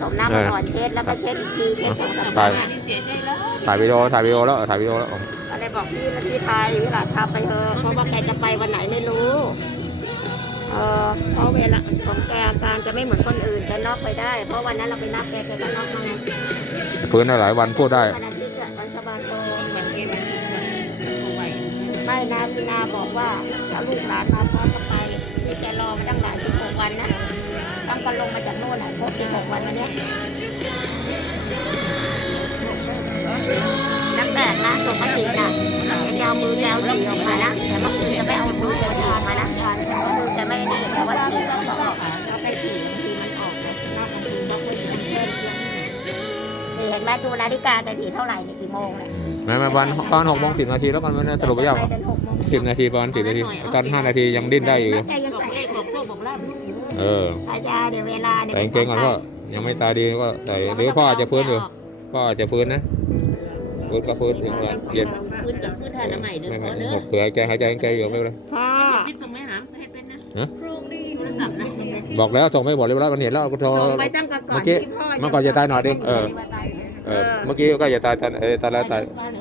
สมน้ำเออก่อนเช็ดแล้วก็เช็ดอีกทีเช็ดสองสามคตารั้ยงเสียใจแล้วถ่ายวิดีโอถ่ายวิดีโอแล้วถ่ายวิดีโอแล้วก็เลยบอกพี่แล้วพี่ไทยเวลาทำไปเถอะเพราะว่าแกจะไปวันไหนไม่รู้เออเพราะเวลาของแกอาการจะไม่เหมือนคนอื่นแกน็อกไปได้ เพราะวันนั้นเราไปนับแกแกก็น็อกมาไงฟื้นได้หลายวันพูดได้วันอาทิตย์อะวันชบานโตมันเกณฑ์เอาไว้ไม่นาพี่นาบอกว่าถ้าลูกหลานมาพร้อมก็ไป ต้องกันลงมาจากโน่นอะครบสิบหกวันแล้วเนี่ยน้ำแตกนะปกติน่ะแกเอามือแกเอาสีออกมานะแต่เมื่อคืนจะไม่เอามือแกฉีกมานะมือแกไม่นี่แต่ว่าฉีกก็ออกถ้าไปสีทีมันออกนะนอกบางทีบางคนมันเพิ่อนเห็นไหมดูนาฬิกาแกถีเท่าไหร่เนี่ยกี่โมงเลยแม่แม่วันตอนหกโมงสิบนาทีแล้วกันมันสรุปไปยังไปกันหกโมงสิบนาทีประมาณสิบนาทีตอนห้านาทียังดิ้นได้อยู่แต่ยังใส่ เออขายาเดี๋ยวเวลาเดี๋ยวใส่กางเกงก่อนก็ยังไม่ตายดีก็ใส่หรือพ่ออาจจะฟื้นอยู่พ่ออาจจะฟื้นนะฟื้นก็ฟื้นถึงวันเย็นฟื้นกับฟื้นทานใหม่เด้อไม่ขไม่อเด้อหกเผื่อแกหายใจแกอยู่ไม่เป็นไรพ่อฟิตตรงไม่หามให้เป็นนะฮะโทรศัพท์นะบอกแล้วส่งไม่หมดเลยแล้วมันเห็นแล้วก็โทรส่งไปตั้งแต่ก่อนเมื่อกี้ที่พ่เมื่อก่อนจะตายหน่อยนึงเออเออเมื่อกี้ก็จะตายตอนเออตายแล้วตายบ้าน